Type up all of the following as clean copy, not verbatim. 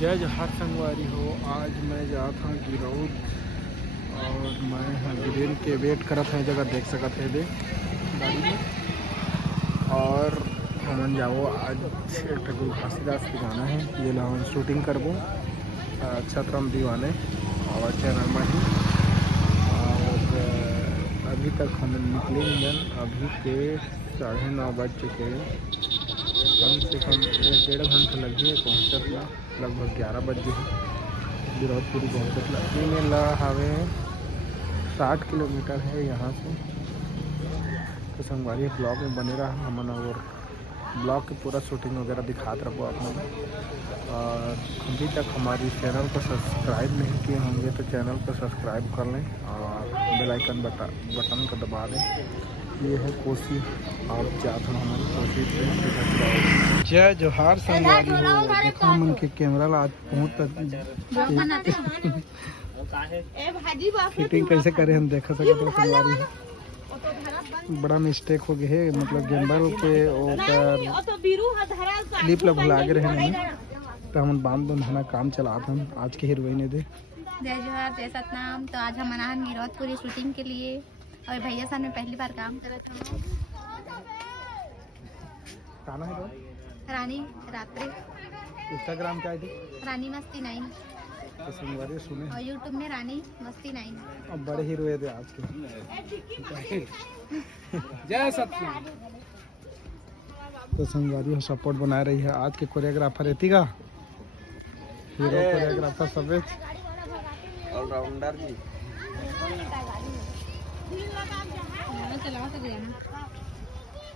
जय जोहार संगवारी हो। आज मैं जा था गिरौद और मैं वीरेन के वेट करत है जगह देख सकत है दे गाड़ी में। और हमन जाओ आज एक घासीदास के गाना है ये ला हम शूटिंग करबो छतरम दीवाने और चैनल में ही। और अभी तक हम निकलेंगे, अभी के 9:30 बज चुके हैं। कम से कम 1-1.5 घंटा लगे पहुँचत ला, लगभग 11 बजे गिरौदपुरी पहुँचत ला। ये मेला हवे 60 किलोमीटर है यहाँ से। तो संगवारी ब्लॉग में बने रहा हमन और ब्लॉग के पूरा शूटिंग वगैरह दिखाते रहो आप लोग। और अभी तक हमारी चैनल को सब्सक्राइब नहीं किए होंगे तो चैनल को सब्सक्राइब कर लें और बेल आइकन बटन को दबा दें। ये है कोसी और जात हमारी कोसी पे। जय जोहार संगवारी हो। देखो मन के कैमरा ला आज फिटिंग कैसे करे हम देखा सकते हो संगवारी। बड़ा मिस्टेक हो गया है, मतलब गिम्बल के ऊपर क्लिप ला भुला गए रहे तो हम बांध बंधाना काम चला था आज के हीरोइन दे। जय जोहार जय सतनाम। तो आज हम आना गिरौदपुरी शूटिंग के लिए और भैया साहब ने पहली बार काम करा था। गाना है रानी रात्रि। इंस्टाग्राम का आईडी रानी मस्ती 9 तो संगवारी सुने और यूट्यूब में रानी मस्ती 9। अब बड़े हीरो है दे आज के। जय सतनाम। तो संगवारी सपोर्ट बना रही है आज के कोरियोग्राफर एतिका हीरो कोरियोग्राफर सब ऑलराउंडर जी।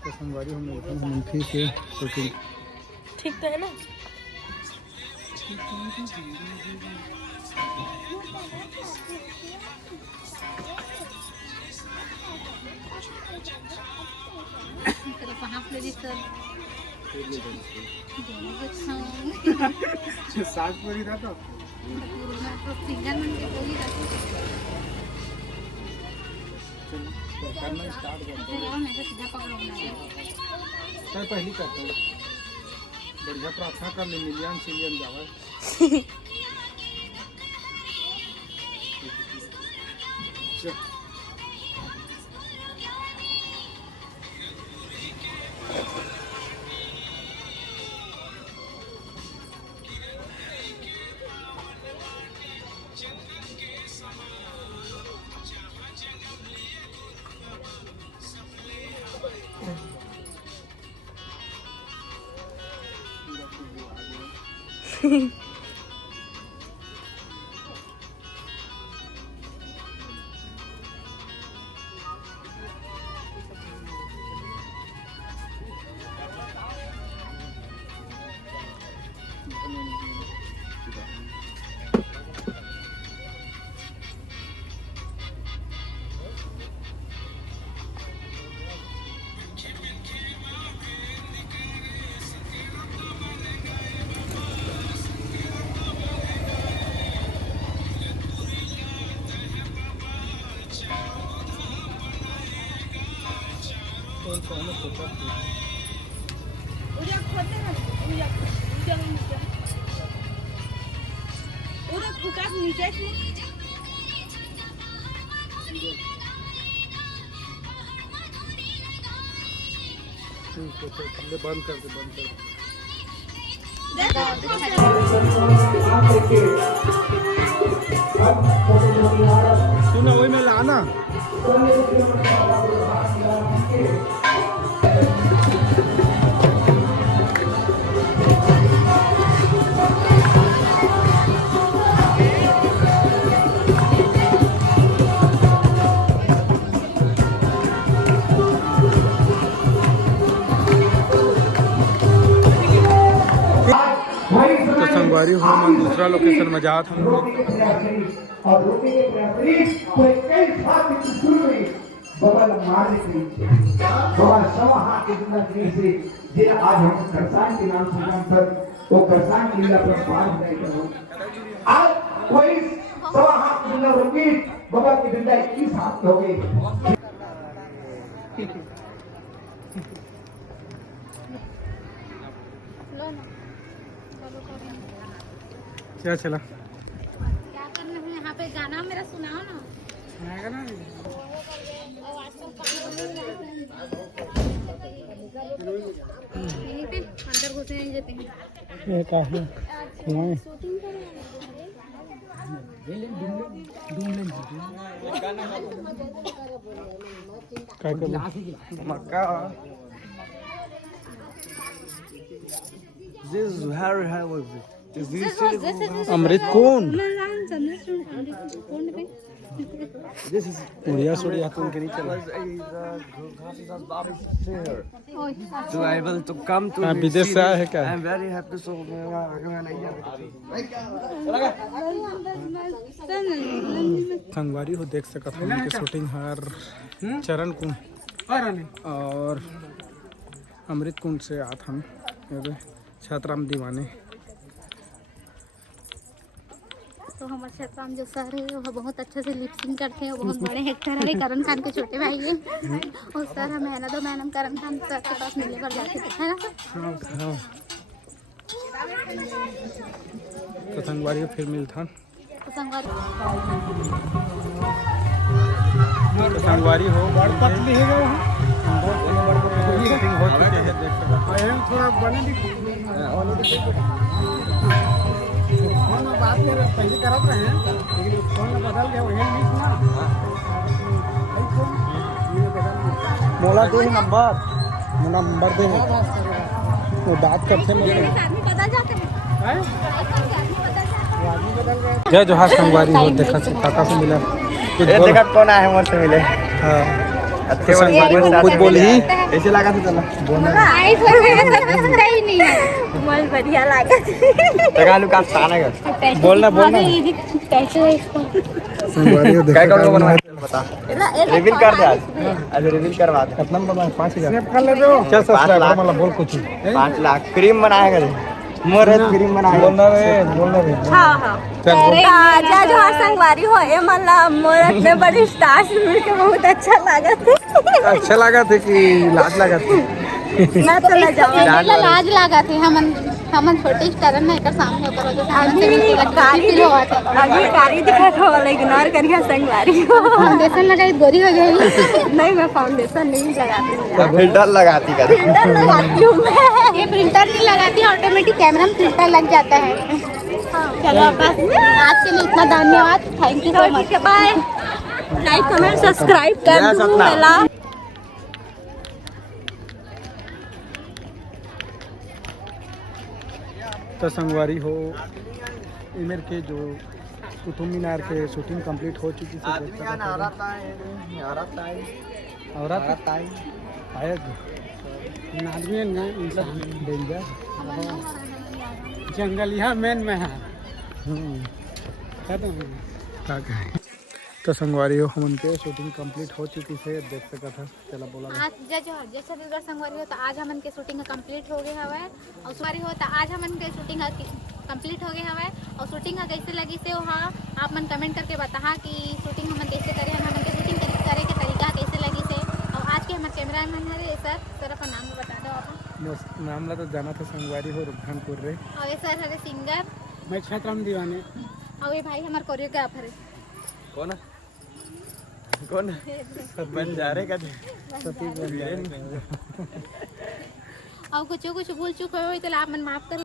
तो संगवारी हम एकदम मुंठी से शूटिंग ठीक तो है ना। साग पूरी था तो सिंगल मन के पूरी करना स्टार्ट करते हैं। सीधा पकड़ो पहली करते हैं बढ़िया प्रार्थना कर ले मिलियन सिलियन जावे। बंद कर दे सुना वही में लाना। तो संगवारी हो मैं दूसरा लोकेशन में जा था और रोटी के प्रयास कोई कई साथ की शुरू हुई बबल मारने के लिए बबल सवा हाथ के अंदर से जे आज हम करसान के नाम से नाम पर वो करसान की लीला पर पार नहीं करो। आज कोई सवा हाथ के अंदर रोटी बबल की डंडा 21 हाथ हो गई। क्या चला? क्या करना है यहाँ पे? गाना मेरा सुनाओ ना। सुनाएगा ना? यहीं पे अंदर घुसे नहीं जाते हैं। ये क्या है? सुनाए। क्या कर मक्का? अमृत कौन? उड़िया सुड़िया कौन के नहीं चला? To able to come to हाँ, विदेश से आया है क्या? I'm very happy so संगवारी हो देख सकत हम के शूटिंग हर चरण कुंड और अमृत कुंड से आत हम छतराम दीवाने। तो हमारे छतराम जो सर है वो बहुत अच्छे से लिपसिंग करते हैं। वो बहुत बड़े एक्टर है, करण खान के छोटे भाई है। और सर हमें है ना दो मैडम करण खान सर के पास मिलने पर जाते थे, है ना सर? तो संगवारी हो फिर मिलता। तो संगवारी हो पतली है शूटिंग हो चुके हैं देख सकते हैं। थोड़ा बने फोन में बात कर पहले करत रहे हैं लेकिन फोन में बदल गया वही नहीं सुना। मोला दे नंबर दे वो बात करते हैं। आदमी बदल जाते हैं। जय जोहार संगवारी हो देखा से काका से मिला देखा कौन आया है मोर से मिले। हाँ अच्छे संगवारी कुछ बोल ही ऐसे लगा था चला आई फोन में ही नहीं है। बहुत बढ़िया लगा। तगालू का स्थान है बोलना कैसे है इसको? संगवारी हो क्या देखा करो बनवा बता रिवील कर दे आज रिवील करवा दे कितना नंबर 5000 स्नैप कर ले दो। क्या सब्सक्राइबर मतलब बोल कुछ 5 लाख क्रीम बनाएगा रे मोर क्रीम बनाएगा बोलना रे हाँ हाँ चल बोल। जय जोहार संगवारी हो ये मतलब मोर इतने बड़े स्टार्स मिल के बहुत अच्छा लगा थे। अच्छा लगा थे कि लाज लगा थे? मैं तो ले जाऊँ लाज लगा थी। हम छोटे स्टार है कर सामने ऊपर हो जाते अभी कारी दिखा था वाला इग्नोर करिए संगवारी को। फाउंडेशन लगाई गोरी हो जाएगी। नहीं मैं फाउंडेशन नहीं लगाती फिल्टर लगाती कर फिल्टर लगाती हूँ मैं। ये प्रिंटर नहीं लगाती, ऑटोमेटिक कैमरा में फिल्टर लग जाता है। चलो बस आज के लिए इतना धन्यवाद। Thank you so much. Bye. Like comment subscribe कर दो पहला। तो संगवारी हो इमर के जो कुतुब मीनार के शूटिंग कंप्लीट हो चुकी है। औरत आया आदमी डेंजर जंगल यहाँ मेन में है। तो संगवारी हो हम उनके शूटिंग कंप्लीट हो चुकी है देख सका था। चला बोला आज जय छत्तीसगढ़ संगवारी हो तो आज हमन के शूटिंग कंप्लीट हो गए हवे। और संगवारी हो तो आज हमन के शूटिंग कंप्लीट हो गए हवे। और शूटिंग कैसे लगी से वहाँ आप मन कमेंट करके बता कि शूटिंग हमन कैसे करे हमन के शूटिंग करे के तरीका कैसे लगी से। और आज के हमारे कैमरामैन है सर अपना नाम बता दो आप। नाम ला तो जाना था संगवारी हो रुझानपुर रे। और ये सर है सिंगर। मैं छतराम दीवाने। और ये भाई हमारे कोरियोग्राफर है। कौन बंजारे का और कुछ भूल चूक हो तो आप मन माफ कर।